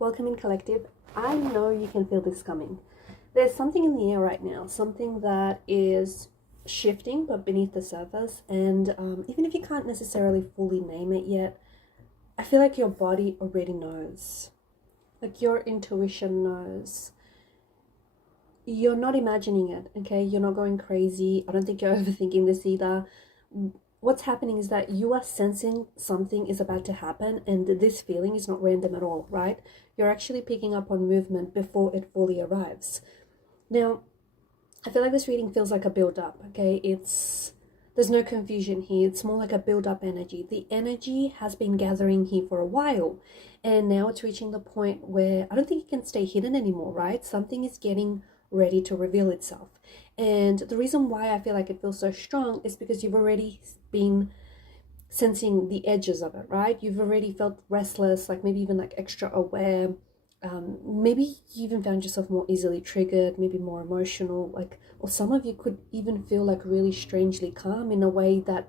Welcome in collective. I know you can feel this coming. There's something in the air right now, something that is shifting but beneath the surface. And even if you can't necessarily fully name it yet, I feel like your body already knows. Like your intuition knows. You're not imagining it, okay? You're not going crazy. I don't think you're overthinking this either. What's happening is that you are sensing something is about to happen, and this feeling is not random at all, right? You're actually picking up on movement before it fully arrives. Now, I feel like this reading feels like a build up, okay? There's no confusion here. It's more like a build up energy. The energy has been gathering here for a while, and now it's reaching the point where I don't think it can stay hidden anymore, right? Something is getting ready to reveal itself. And the reason why I feel like it feels so strong is because you've already been sensing the edges of it, right? You've already felt restless, like maybe even like extra aware. Maybe you even found yourself more easily triggered, maybe more emotional, or some of you could even feel like really strangely calm in a way that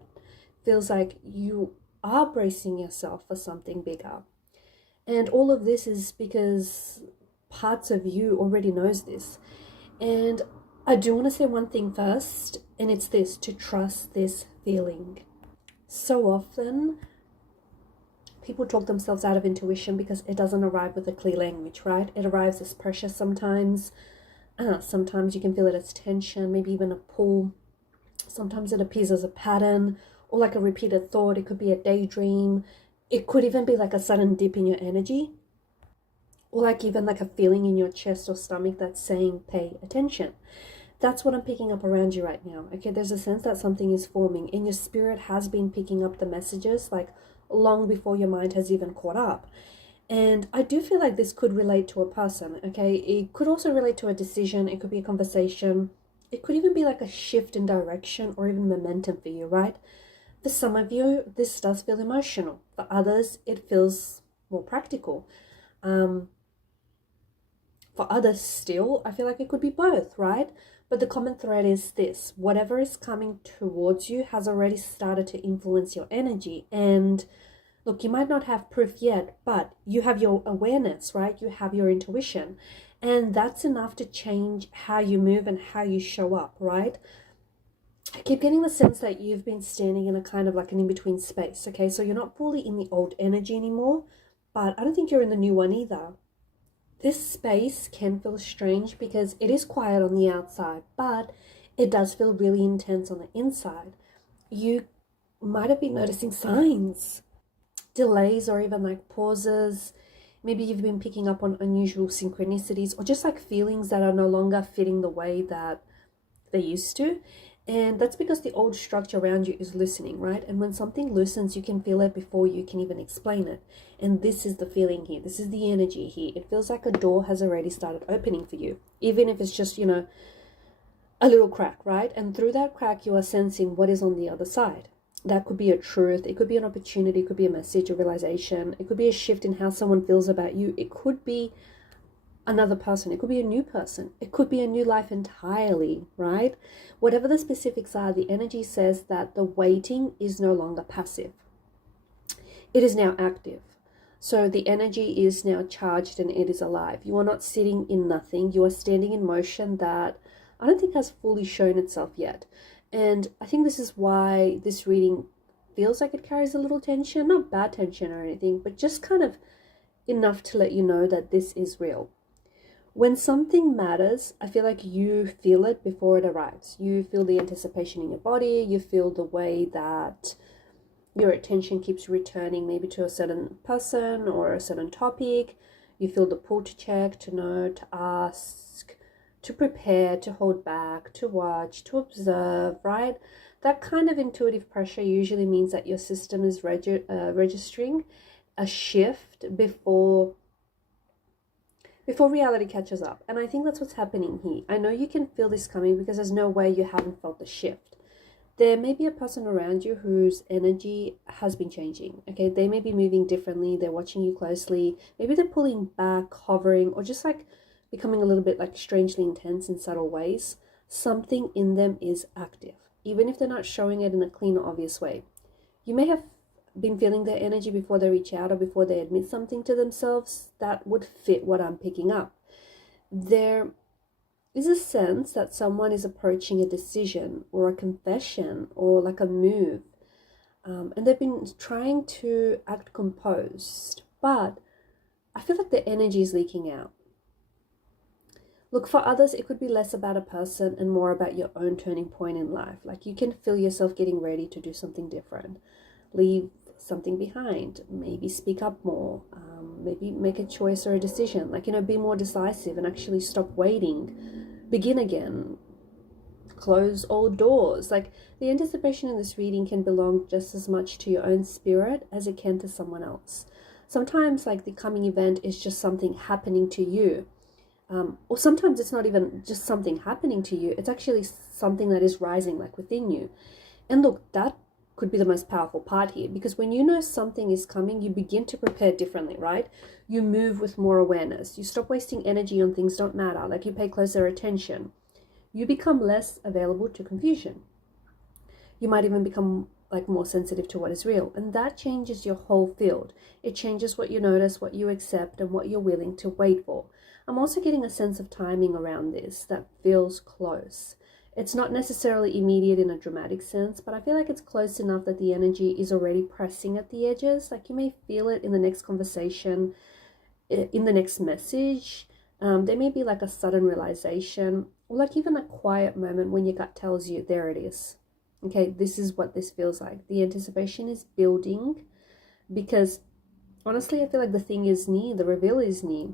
feels like you are bracing yourself for something bigger. And all of this is because parts of you already knows this. And I do want to say one thing first, and it's this: to trust this feeling. So often, people talk themselves out of intuition because it doesn't arrive with a clear language, right? It arrives as pressure sometimes. Sometimes you can feel it as tension, maybe even a pull. Sometimes it appears as a pattern or like a repeated thought. It could be a daydream. It could even be like a sudden dip in your energy, or like even like a feeling in your chest or stomach that's saying, pay attention. That's what I'm picking up around you right now. Okay, there's a sense that something is forming, and your spirit has been picking up the messages like long before your mind has even caught up. And I do feel like this could relate to a person, okay? It could also relate to a decision. It could be a conversation. It could even be like a shift in direction or even momentum for you, right? For some of you, this does feel emotional. For others, it feels more practical. For others still, I feel like it could be both, right? But the common thread is this: whatever is coming towards you has already started to influence your energy. And look, you might not have proof yet, but you have your awareness, right? You have your intuition. And that's enough to change how you move and how you show up, right? I keep getting the sense that you've been standing in a kind of like an in-between space, okay? So you're not fully in the old energy anymore, but I don't think you're in the new one either. This space can feel strange because it is quiet on the outside, but it does feel really intense on the inside. You might have been noticing signs, delays, or even like pauses. Maybe you've been picking up on unusual synchronicities or just like feelings that are no longer fitting the way that they used to. And that's because the old structure around you is loosening, right? And when something loosens, you can feel it before you can even explain it. And this is the feeling here. This is the energy here. It feels like a door has already started opening for you, even if it's just, a little crack, right? And through that crack, you are sensing what is on the other side. That could be a truth. It could be an opportunity. It could be a message, a realization. It could be a shift in how someone feels about you. It could be another person. It could be a new person. It could be a new life entirely, right? Whatever the specifics are, the energy says that the waiting is no longer passive. It is now active. So the energy is now charged and it is alive. You are not sitting in nothing. You are standing in motion that I don't think has fully shown itself yet. And I think this is why this reading feels like it carries a little tension, not bad tension or anything, but just kind of enough to let you know that this is real. When something matters, I feel like you feel it before it arrives. You feel the anticipation in your body. You feel the way that your attention keeps returning maybe to a certain person or a certain topic. You feel the pull to check, to know, to ask, to prepare, to hold back, to watch, to observe, right? That kind of intuitive pressure usually means that your system is registering a shift before reality catches up. And I think that's what's happening here. I know you can feel this coming because there's no way you haven't felt the shift. There may be a person around you whose energy has been changing, okay? They may be moving differently. They're watching you closely. Maybe they're pulling back, hovering, or just like becoming a little bit like strangely intense in subtle ways. Something in them is active, even if they're not showing it in a clean or obvious way. You may have been feeling their energy before they reach out or before they admit something to themselves, that would fit what I'm picking up. There is a sense that someone is approaching a decision or a confession or like a move, and they've been trying to act composed, but I feel like the energy is leaking out. Look, for others, it could be less about a person and more about your own turning point in life. Like you can feel yourself getting ready to do something different, leave something behind, maybe speak up more, maybe make a choice or a decision, like, be more decisive and actually stop waiting, begin again, close all doors. Like the anticipation in this reading can belong just as much to your own spirit as it can to someone else. Sometimes like the coming event is just something happening to you. Or sometimes it's not even just something happening to you. It's actually something that is rising like within you. And look, that could be the most powerful part here, because when you know something is coming, you begin to prepare differently, right? You move with more awareness. You stop wasting energy on things that don't matter. Like you pay closer attention. You become less available to confusion. You might even become like more sensitive to what is real. And that changes your whole field. It changes what you notice, what you accept, and what you're willing to wait for. I'm also getting a sense of timing around this that feels close. It's not necessarily immediate in a dramatic sense, but I feel like it's close enough that the energy is already pressing at the edges. Like you may feel it in the next conversation, in the next message. There may be like a sudden realization, or like even a quiet moment when your gut tells you, there it is. Okay, this is what this feels like. The anticipation is building because honestly, I feel like the thing is near, the reveal is near.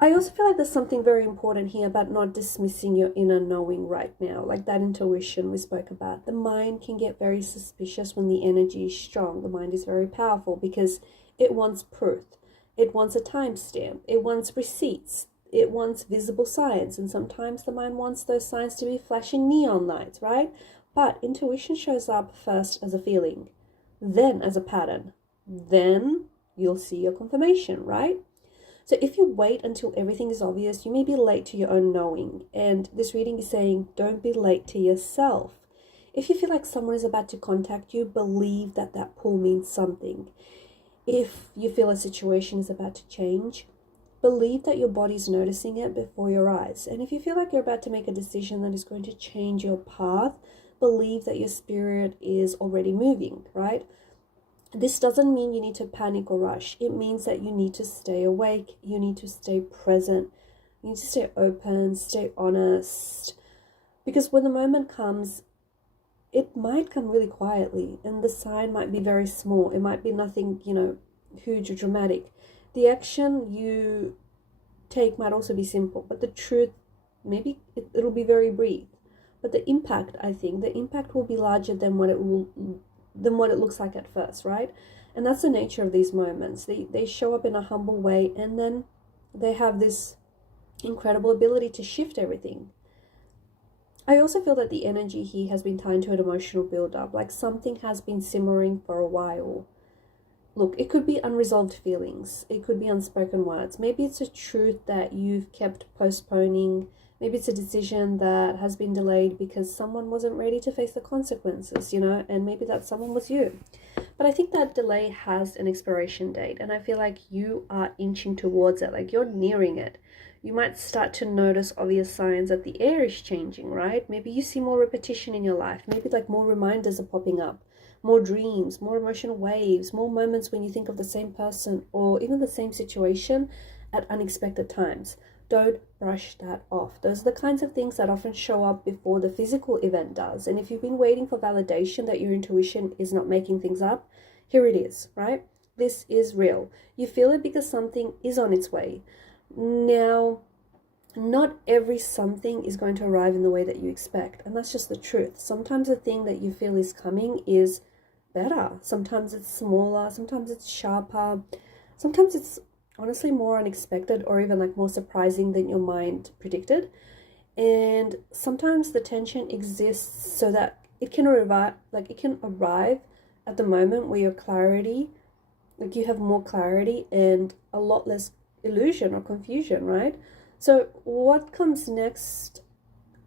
I also feel like there's something very important here about not dismissing your inner knowing right now, like that intuition we spoke about. The mind can get very suspicious when the energy is strong. The mind is very powerful because it wants proof. It wants a timestamp. It wants receipts. It wants visible signs. And sometimes the mind wants those signs to be flashing neon lights, right? But intuition shows up first as a feeling, then as a pattern. Then you'll see your confirmation, right? So if you wait until everything is obvious, you may be late to your own knowing. And this reading is saying, don't be late to yourself. If you feel like someone is about to contact you, believe that that pull means something. If you feel a situation is about to change, believe that your body's noticing it before your eyes. And if you feel like you're about to make a decision that is going to change your path, believe that your spirit is already moving, right? This doesn't mean you need to panic or rush. It means that you need to stay awake. You need to stay present. You need to stay open, stay honest. Because when the moment comes, it might come really quietly and the sign might be very small. It might be nothing, huge or dramatic. The action you take might also be simple, but the truth, maybe it'll be very brief. But the impact, I think, the impact will be larger than what it looks like at first, right? And that's the nature of these moments. They show up in a humble way, and then they have this incredible ability to shift everything. I also feel that the energy here has been tied to an emotional build-up, like something has been simmering for a while. Look, it could be unresolved feelings. It could be unspoken words. Maybe it's a truth that you've kept postponing. Maybe it's a decision that has been delayed because someone wasn't ready to face the consequences, and maybe that someone was you. But I think that delay has an expiration date, and I feel like you are inching towards it, like you're nearing it. You might start to notice obvious signs that the air is changing, right? Maybe you see more repetition in your life. Maybe like more reminders are popping up, more dreams, more emotional waves, more moments when you think of the same person or even the same situation at unexpected times. Don't brush that off. Those are the kinds of things that often show up before the physical event does. And if you've been waiting for validation that your intuition is not making things up, here it is, right? This is real. You feel it because something is on its way. Now, not every something is going to arrive in the way that you expect. And that's just the truth. Sometimes the thing that you feel is coming is better. Sometimes it's smaller. Sometimes it's sharper. Sometimes it's honestly more unexpected or even like more surprising than your mind predicted. And sometimes the tension exists so that it can arrive at the moment where your clarity, like you have more clarity and a lot less illusion or confusion, right? So what comes next,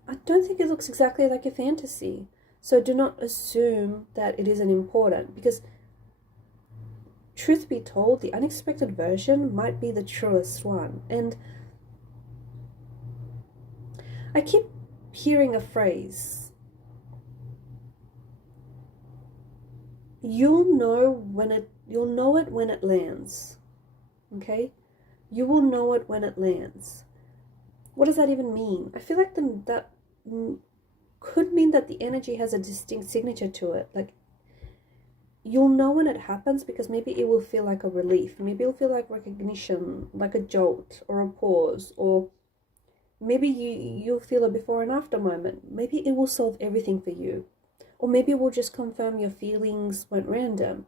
I don't think it looks exactly like a fantasy. So do not assume that it isn't important, because truth be told, the unexpected version might be the truest one. And I keep hearing a phrase, you'll know it when it lands. Okay? You will know it when it lands. What does that even mean? I feel like that could mean that the energy has a distinct signature to it. Like, you'll know when it happens because maybe it will feel like a relief. Maybe it'll feel like recognition, like a jolt or a pause, or maybe you'll feel a before and after moment. Maybe it will solve everything for you. Or maybe it will just confirm your feelings went random.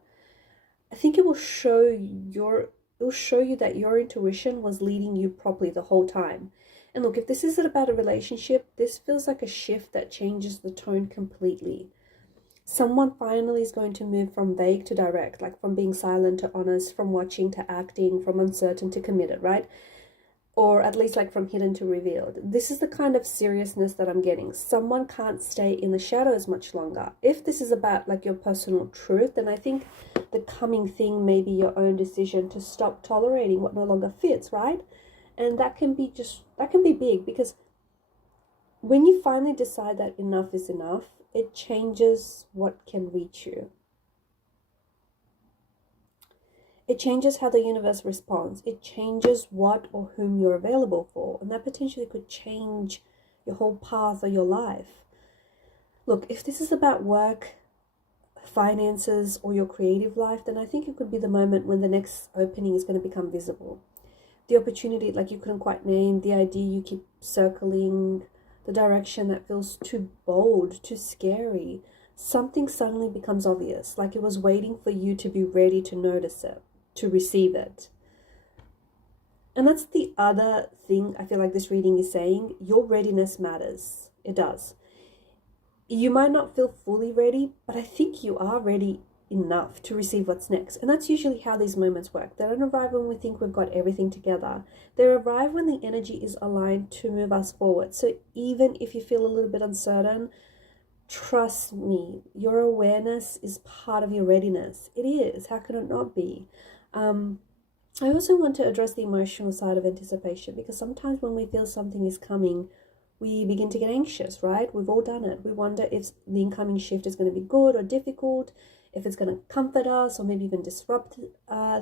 I think it will show you that your intuition was leading you properly the whole time. And look, if this isn't about a relationship, this feels like a shift that changes the tone completely. Someone finally is going to move from vague to direct, like from being silent to honest, from watching to acting, from uncertain to committed, right? Or at least like from hidden to revealed. This is the kind of seriousness that I'm getting. Someone can't stay in the shadows much longer. If this is about like your personal truth, then I think the coming thing may be your own decision to stop tolerating what no longer fits, right? And that can be big, because when you finally decide that enough is enough, it changes what can reach you. It changes how the universe responds. It changes what or whom you're available for. And that potentially could change your whole path of your life. Look, if this is about work, finances, or your creative life, then I think it could be the moment when the next opening is going to become visible. The opportunity, like you couldn't quite name, the idea you keep circling, the direction that feels too bold, too scary. Something suddenly becomes obvious, like it was waiting for you to be ready to notice it, to receive it. And that's the other thing I feel like this reading is saying. Your readiness matters. It does. You might not feel fully ready, but I think you are ready enough to receive what's next. And that's usually how these moments work. They don't arrive when we think we've got everything together. They arrive when the energy is aligned to move us forward. So even if you feel a little bit uncertain, trust me, your awareness is part of your readiness. It is. How can it not be? I also want to address the emotional side of anticipation, because sometimes when we feel something is coming, we begin to get anxious, right? We've all done it. We wonder if the incoming shift is going to be good or difficult, if it's going to comfort us or maybe even disrupt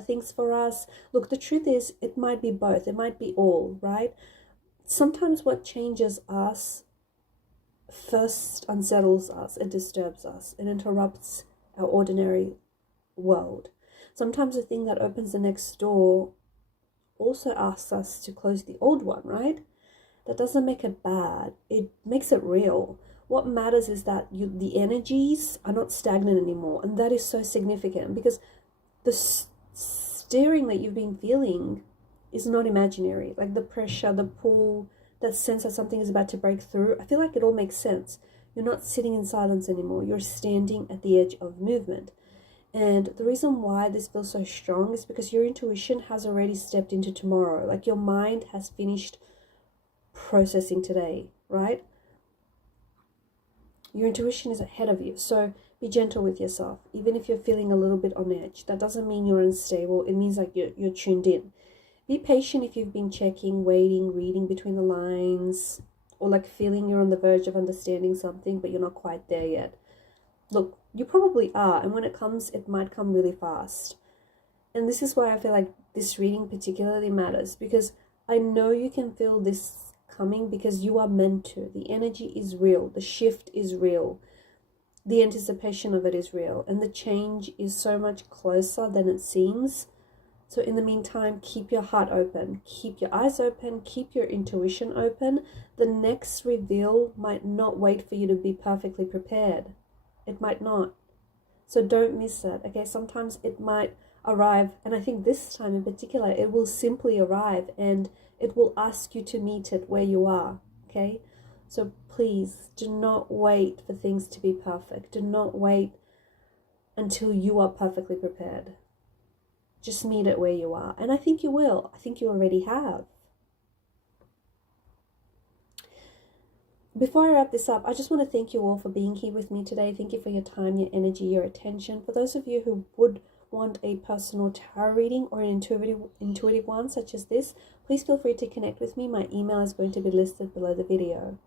things for us. Look, the truth is, it might be both. It might be all, right? Sometimes what changes us first unsettles us, it disturbs us, it interrupts our ordinary world. Sometimes the thing that opens the next door also asks us to close the old one, right? That doesn't make it bad, it makes it real. What matters is that the energies are not stagnant anymore, and that is so significant, because the stirring that you've been feeling is not imaginary. Like the pressure, the pull, that sense that something is about to break through, I feel like it all makes sense. You're not sitting in silence anymore, you're standing at the edge of movement. And the reason why this feels so strong is because your intuition has already stepped into tomorrow. Like your mind has finished processing today, right? Your intuition is ahead of you. So be gentle with yourself. Even if you're feeling a little bit on edge, that doesn't mean you're unstable. It means like you're tuned in. Be patient if you've been checking, waiting, reading between the lines, or like feeling you're on the verge of understanding something, but you're not quite there yet. Look, you probably are, and when it comes, it might come really fast. And this is why I feel like this reading particularly matters, because I know you can feel this coming because you are meant to. The energy is real. The shift is real. The anticipation of it is real. And the change is so much closer than it seems. So in the meantime, keep your heart open. Keep your eyes open. Keep your intuition open. The next reveal might not wait for you to be perfectly prepared. It might not. So don't miss it. Okay, sometimes it might arrive, and I think this time in particular, it will simply arrive and it will ask you to meet it where you are. Okay, so please do not wait for things to be perfect. Do not wait until you are perfectly prepared. Just meet it where you are, and I think you will. I think you already have. Before I wrap this up, I just want to thank you all for being here with me today. Thank you for your time, your energy, your attention. For those of you who would want a personal tarot reading or an intuitive one such as this, please feel free to connect with me. My email is going to be listed below the video.